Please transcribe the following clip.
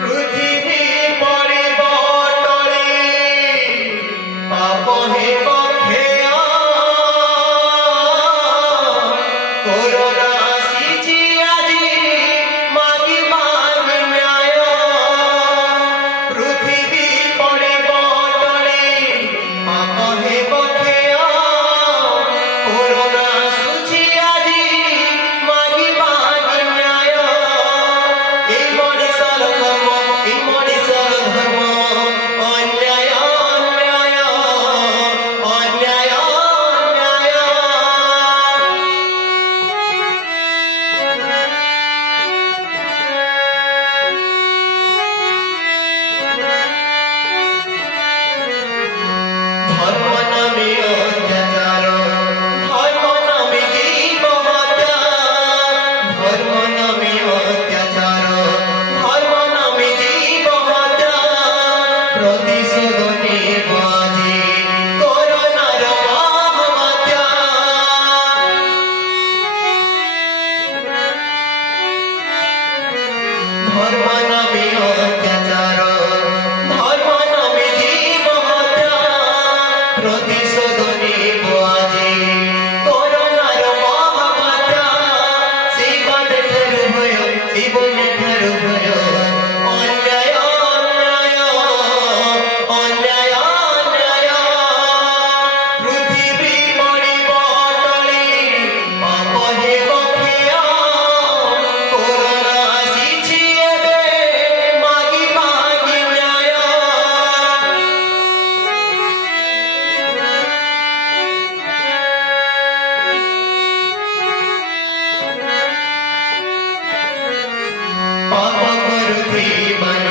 পৃথিবী পরিবর্তনে পাপহে পক্ষেয়া করোনা আসিছি আজি মাগিবা ন্যায় পৃথিবী পরিবর্তনে পাপহে পক্ষেয়া করোনা আসুছি আজি মাগিবা ন্যায় এই মনিষার ধর্ম এই মনিষার ধর্ম অন্যায় অন্যায় অন্যায় অন্যায় ধর্ম নামে অত্যাচার ধর্ম নামে জীব হত্যা ধর্ম নামে অত্যাচার ধর্ম নামে জীব হত্যা প্রতিশোধ নেব আজি করোনার মহামাত্রা ধর্ম নামে অত্যাচার ধর্ম নামে জীব হত্যা প্রতিশোধ নেব আজি করোনার মহামাত্রা জীবনের ভয় জীবনের ভয় অন্যায় অন্যায় অন্যায় অন্যায় পৃথিবী পরিবর্তনে পাপহে পক্ষেয়া করোনা আসিছি এবে মাগিবা ন্যায় পাপ করুথি মন